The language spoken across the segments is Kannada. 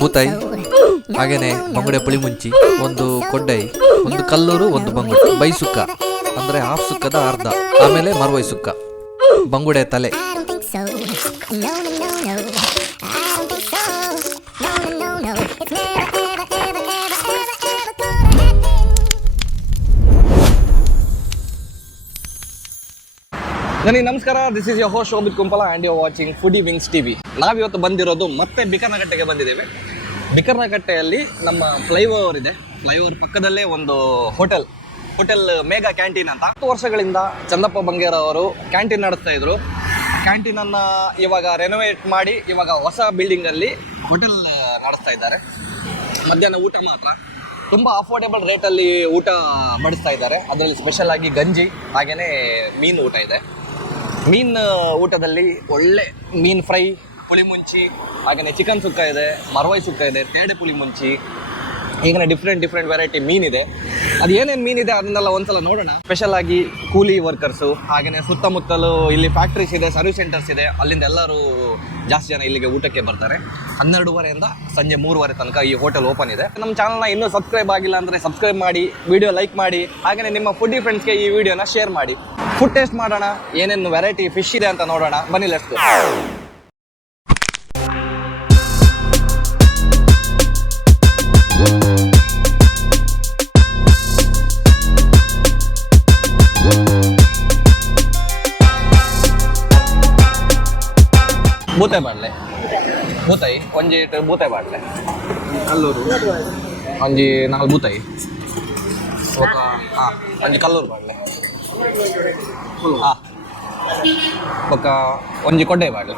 ಬೂತಾಯಿ, ಹಾಗೆಯೇ ಬಂಗುಡೆ ಪುಳಿ ಮುಂಚಿ, ಒಂದು ಕೊಡ್ಡೈ, ಒಂದು ಕಲ್ಲೂರು, ಒಂದು ಬಂಗುಡೆ, ಬೈ ಸುಕ್ಕ ಅಂದರೆ ಹಾಫ್ ಸುಕ್ಕದ ಅರ್ಧ, ಆಮೇಲೆ ಮರ್ವೈ ಸುಕ್ಕ, ಬಂಗುಡೆ ತಲೆ. ನನಗೆ ನಮಸ್ಕಾರ, this is your host Shobhit Kumpala and you watching foodie wings TV. ನಾವಿವತ್ತು ಬಂದಿರೋದು ಮತ್ತೆ ಬಿಕರ್ನಕಟ್ಟೆಗೆ ಬಂದಿದ್ದೇವೆ. ಬಿಕರ್ನಕಟ್ಟೆಯಲ್ಲಿ ನಮ್ಮ ಫ್ಲೈಓವರ್ ಇದೆ. ಫ್ಲೈಓವರ್ ಪಕ್ಕದಲ್ಲೇ ಒಂದು ಹೋಟೆಲ್ ಮೇಘಾ ಕ್ಯಾಂಟೀನ್ ಅಂತ. 10 ವರ್ಷಗಳಿಂದ ಚಂದಪ್ಪ ಬಂಗೇರ ಅವರು ಕ್ಯಾಂಟೀನ್ ನಡೆಸ್ತಾ ಇದ್ರು. ಕ್ಯಾಂಟೀನನ್ನು ಇವಾಗ ರೆನೋವೇಟ್ ಮಾಡಿ ಇವಾಗ ಹೊಸ ಬಿಲ್ಡಿಂಗಲ್ಲಿ ಹೋಟೆಲ್ ನಡೆಸ್ತಾ ಇದ್ದಾರೆ. ಮಧ್ಯಾಹ್ನ ಊಟ ಮಾತ್ರ ತುಂಬ ಅಫೋರ್ಡೆಬಲ್ ರೇಟಲ್ಲಿ ಊಟ ಬಡಿಸ್ತಾ ಇದ್ದಾರೆ. ಅದರಲ್ಲಿ ಸ್ಪೆಷಲ್ ಆಗಿ ಗಂಜಿ ಹಾಗೆಯೇ ಮೀನು ಊಟ ಇದೆ. ಮೀನು ಊಟದಲ್ಲಿ ಒಳ್ಳೆ ಮೀನು ಫ್ರೈ, ಪುಳಿ ಮುಂಚಿ, ಹಾಗೆಯೇ ಚಿಕನ್ ಸುಕ್ಕ ಇದೆ, ಮರ್ವೈ ಸುಕ್ಕ ಇದೆ, ತೇಡೆ ಪುಳಿ ಮುಂಚಿ, ಹೀಗೆ ಡಿಫ್ರೆಂಟ್ ವೆರೈಟಿ ಮೀನಿದೆ. ಅದು ಏನೇನು ಮೀನಿದೆ ಅದನ್ನೆಲ್ಲ ಒಂದ್ಸಲ ನೋಡೋಣ. ಸ್ಪೆಷಲ್ ಆಗಿ ಕೂಲಿ ವರ್ಕರ್ಸು, ಹಾಗೆಯೇ ಸುತ್ತಮುತ್ತಲು ಇಲ್ಲಿ ಫ್ಯಾಕ್ಟ್ರೀಸ್ ಇದೆ, ಸರ್ವಿಸ್ ಸೆಂಟರ್ಸ್ ಇದೆ. ಅಲ್ಲಿಂದ ಎಲ್ಲರೂ ಜಾಸ್ತಿ ಜನ ಇಲ್ಲಿಗೆ ಊಟಕ್ಕೆ ಬರ್ತಾರೆ. 12:30 ಸಂಜೆ 3:30 ತನಕ ಈ ಹೋಟೆಲ್ ಓಪನ್ ಇದೆ. ನಮ್ಮ ಚಾನಲ್ನ ಇನ್ನೂ ಸಬ್ಸ್ಕ್ರೈಬ್ ಆಗಿಲ್ಲ ಅಂದರೆ ಸಬ್ಸ್ಕ್ರೈಬ್ ಮಾಡಿ, ವಿಡಿಯೋ ಲೈಕ್ ಮಾಡಿ, ಹಾಗೆಯೇ ನಿಮ್ಮ ಫುಡ್ಡಿ ಫ್ರೆಂಡ್ಸ್ಗೆ ಈ ವಿಡಿಯೋನ ಶೇರ್ ಮಾಡಿ. ಫುಡ್ ಟೇಸ್ಟ್ ಮಾಡೋಣ, ಏನೇನು ವೆರೈಟಿ ಫಿಶ್ ಇದೆ ಅಂತ ನೋಡೋಣ. ಬನ್ನಿ, ಲೆಟ್ಸ್ ಗೋ. ಬೂತಾಯಿ ಬಾಡ್ಲೆ, ಬೂತಾಯಿ ಒಂಜಿ ಬೂತಾಯಿ ಬಾಡ್ಲೆ, ಕಲ್ಲೂರು ಒಂಜಿ 4 ಬೂತಾಯಿ, ಒಂಜಿ ಕಲ್ಲೂರು ಬಾಡ್ಲೆ, ಬೊಕ್ಕ ಒಂಜಿ ಕೊಡ್ಡೆ ಬಾಡ್ಲೆ.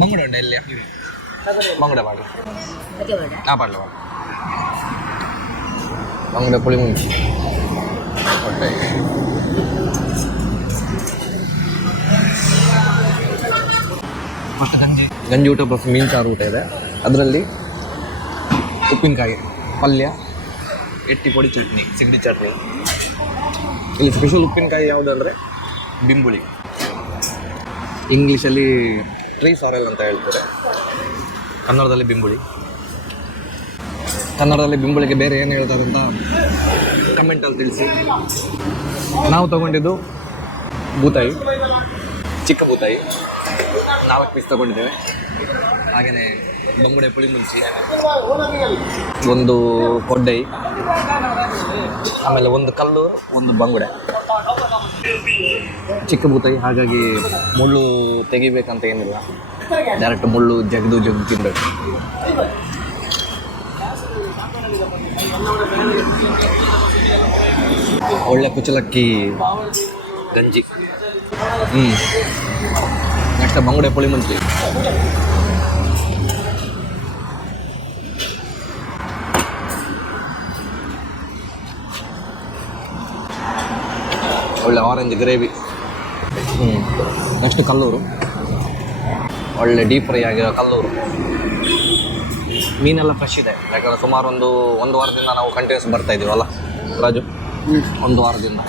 ಬಂಗುಡೆ ಉಂಡೆ ಇಲ್ಲಿ, ಬಂಗುಡೆ ಬಾಡ್ಲೆ, ಬಾಡ್ಲೆ ಬಂಗುಡೆ ಪುಳಿ ಮುಂಚಿ, ಕೊಡ್ಡೆ, ಫಸ್ಟ್ ಗಂಜಿ ಊಟ ಪ್ಲಸ್ ಮೀನು ಸಾರು ಊಟ ಇದೆ. ಅದರಲ್ಲಿ ಉಪ್ಪಿನಕಾಯಿ, ಪಲ್ಯ, ಎಟ್ಟಿ ಪೊಡಿ ಚಟ್ನಿ, ಸಿಗಡಿ ಚಟ್ನಿ. ಇಲ್ಲಿ ಸ್ಪೆಷಲ್ ಉಪ್ಪಿನಕಾಯಿ ಯಾವುದಂದರೆ ಬಿಂಬುಳಿ, ಇಂಗ್ಲೀಷಲ್ಲಿ ಟ್ರೀ ಸಾರೆಲ್ ಅಂತ ಹೇಳ್ತಾರೆ, ಕನ್ನಡದಲ್ಲಿ ಬಿಂಬುಳಿ. ಕನ್ನಡದಲ್ಲಿ ಬಿಂಬುಳಿಗೆ ಬೇರೆ ಏನು ಹೇಳ್ತಾರೆ ಅಂತ ಕಮೆಂಟಲ್ಲಿ ತಿಳಿಸಿ. ನಾವು ತೊಗೊಂಡಿದ್ದು ಬೂತಾಯಿ, ಚಿಕ್ಕ ಬೂತಾಯಿ 4 ಪೀಸ್ ತೊಗೊಂಡಿದ್ದೇವೆ. ಹಾಗೆಯೇ ಬಂಗುಡೆ ಪುಳಿ ಮುಂಚಿ, ಒಂದು ಕೊಡ್ಡೈ, ಆಮೇಲೆ ಒಂದು ಕಲ್ಲು, ಒಂದು ಬಂಗುಡೆ. ಚಿಕ್ಕ ಬೂತಾಯಿ, ಹಾಗಾಗಿ ಮುಳ್ಳು ತೆಗಿಬೇಕಂತ ಏನಿಲ್ಲ, ಡೈರೆಕ್ಟ್ ಮುಳ್ಳು ಜಗ್ದು ತಿನ್ನಬೇಕು. ಒಳ್ಳೆ ಕುಚಲಕ್ಕಿ ಗಂಜಿ. ನೆಕ್ಸ್ಟ್ ಬಂಗುಡೆ ಪುಳಿ ಮುಂಚಿ, ಒಳ್ಳೆ ಆರೆಂಜ್ ಗ್ರೇವಿ. ನೆಕ್ಸ್ಟ್ ಕಲ್ಲೂರು, ಒಳ್ಳೆ ಡೀಪ್ ಫ್ರೈ ಆಗಿರೋ ಕಲ್ಲೂರು. ಮೀನೆಲ್ಲ ಫ್ರೆಶ್ ಇದೆ, ಯಾಕಂದರೆ ಸುಮಾರು ಒಂದು ವಾರದಿಂದ ನಾವು ಕಂಟಿನ್ಯೂಸ್ ಬರ್ತಾ ಇದ್ದೀವಲ್ಲ ರಾಜು, 1 ವಾರದಿಂದ.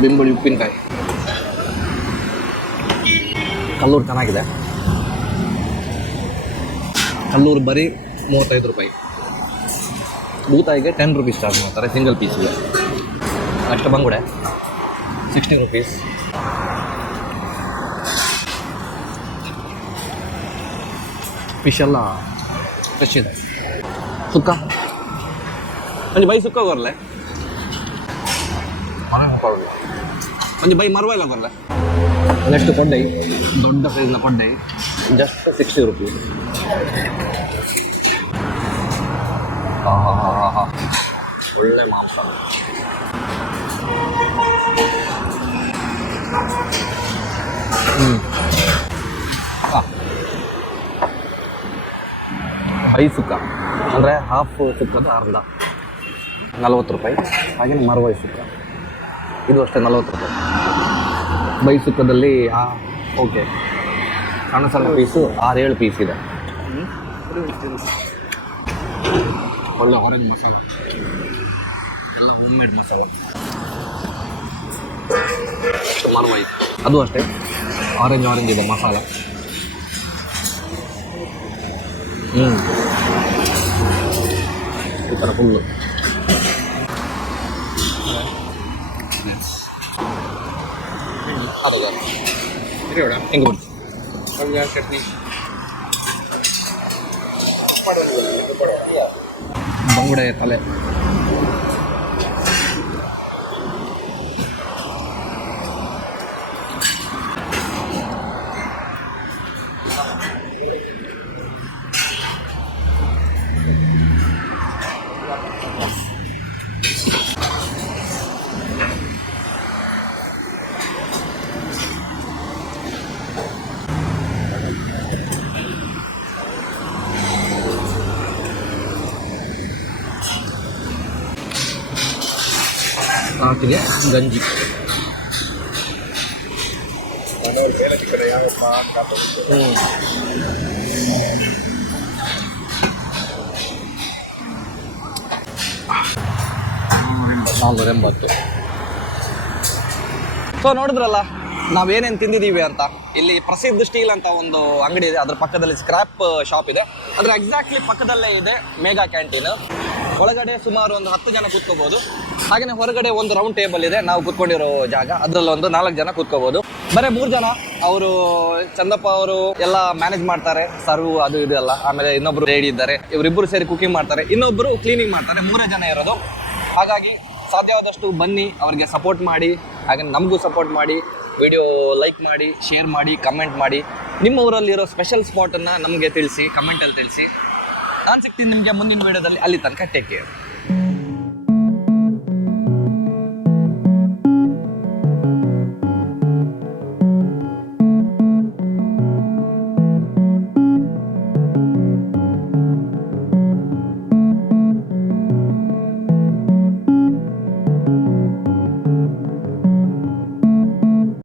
ಬಿಂಬುಳಿ ಉಪ್ಪಿನಕಾಯಿ, ಕಲ್ಲೂರು ಚೆನ್ನಾಗಿದೆ. ಕಲ್ಲೂರು ಬರೀ 35 ರೂಪಾಯಿ, ಬೂತಾಯಿಗೆ 10 ರೂಪೀಸ್ ಚಾರ್ಜ್ ಮಾಡ್ತಾರೆ ಸಿಂಗಲ್ ಪೀಸಿಗೆ. ನೆಕ್ಸ್ಟ್ ಬಂಗುಡೆ 60 ರೂಪೀಸ್. ಫಿಶ್ ಎಲ್ಲ ಫ್ರೆಶ್ ಇದೆ. ಸುಕ್ಕ ಒಂಜಿ ಬೈ ಸುಕ್ಕ ಬರಲೆ, ಒಂಜಿ ಬೈ ಮರ್ವೈಲ ಬರಲೆ. ನೆಕ್ಸ್ಟ್ ಕೊಡ್ಡೈ, ದೊಡ್ಡ ಸೈಜ್ನ ಕೊಡ್ಡೈ, ಜಸ್ಟ್ 60 ರೂಪೀಸ್. ಒಳ್ಳೆ ಮಾಂಸ. ಐ ಸುಕ್ಕ ಅಂದರೆ ಹಾಫ್ ಸುಕ್ಕದ ಅರ್ಧ, 40 ರೂಪಾಯಿ. ಹಾಗೆ ಮರ್ವೈ ಸುಕ್ಕ, ಇದು ಅಷ್ಟೇ 40 ರೂಪಾಯಿ. ಬೈ ಸುಕ್ಕದಲ್ಲಿ ಓಕೆ ಸಣ್ಣ ಪೀಸು 6-7 ಪೀಸ್ ಇದೆ. ಒಳ್ಳೆ ಆರೆಂಜ್ ಮಸಾಲ, ಎಲ್ಲ ಹೋಮ್ ಮೇಡ್ ಮಸಾಲ. ಮರ್ವೈ ಅದು ಅಷ್ಟೇ ಆರೆಂಜ್ ಇದೆ ಮಸಾಲ. ಈ ಥರ ಫುಲ್ಲು ಹಿಂಗೆ ಬಿಡ್ತು ಚಟ್ನಿ ಬಂಗುಡೆ ತಲೆ. ಹಾಕಿದೆ ಗಂಜಿ. $480. ಸೊ ನೋಡಿದ್ರಲ್ಲ ನಾವೇನೇನು ತಿಂದಿದ್ದೀವಿ ಅಂತ. ಇಲ್ಲಿ ಪ್ರಸಿದ್ಧ ಸ್ಟೀಲ್ ಅಂತ ಒಂದು ಅಂಗಡಿ ಇದೆ, ಅದ್ರ ಪಕ್ಕದಲ್ಲಿ ಸ್ಕ್ರಾಪ್ ಶಾಪ್ ಇದೆ, ಅದ್ರ ಎಕ್ಸಾಕ್ಟ್ಲಿ ಪಕ್ಕದಲ್ಲೇ ಇದೆ ಮೇಗಾ ಕ್ಯಾಂಟೀನ್. ಒಳಗಡೆ ಸುಮಾರು ಒಂದು 10 ಜನ ಕೂತ್ಕೋಬಹುದು. ಹಾಗೆಯೇ ಹೊರಗಡೆ ಒಂದು ರೌಂಡ್ ಟೇಬಲ್ ಇದೆ, ನಾವು ಕೂತ್ಕೊಂಡಿರೋ ಜಾಗ, ಅದರಲ್ಲಿ ಒಂದು 4 ಜನ ಕೂತ್ಕೋಬಹುದು. ಬರೀ 3 ಜನ ಅವರು ಚಂದಪ್ಪ ಅವರು ಎಲ್ಲ ಮ್ಯಾನೇಜ್ ಮಾಡ್ತಾರೆ, ಸರ್ವ್ ಅದು ಇದು ಎಲ್ಲ. ಆಮೇಲೆ ಇನ್ನೊಬ್ರು ಲೇಡಿ ಇದ್ದಾರೆ, ಇವರಿಬ್ಬರು ಸೇರಿ ಕುಕಿಂಗ್ ಮಾಡ್ತಾರೆ, ಇನ್ನೊಬ್ಬರು ಕ್ಲೀನಿಂಗ್ ಮಾಡ್ತಾರೆ. 3 ಜನ ಇರೋದು. ಹಾಗಾಗಿ ಸಾಧ್ಯವಾದಷ್ಟು ಬನ್ನಿ, ಅವರಿಗೆ ಸಪೋರ್ಟ್ ಮಾಡಿ, ಹಾಗೆ ನಮಗೂ ಸಪೋರ್ಟ್ ಮಾಡಿ, ವಿಡಿಯೋ ಲೈಕ್ ಮಾಡಿ, ಶೇರ್ ಮಾಡಿ, ಕಮೆಂಟ್ ಮಾಡಿ. ನಿಮ್ಮ ಊರಲ್ಲಿರೋ ಸ್ಪೆಷಲ್ ಸ್ಪಾಟನ್ನು ನಮಗೆ ತಿಳಿಸಿ, ಕಮೆಂಟಲ್ಲಿ ತಿಳಿಸಿ. ನಾನು ಸಿಗ್ತೀನಿ ನಿಮಗೆ ಮುಂದಿನ ವಿಡಿಯೋದಲ್ಲಿ. ಅಲ್ಲಿ ತನಕ ಟೇಕ್ ಕೇರ್.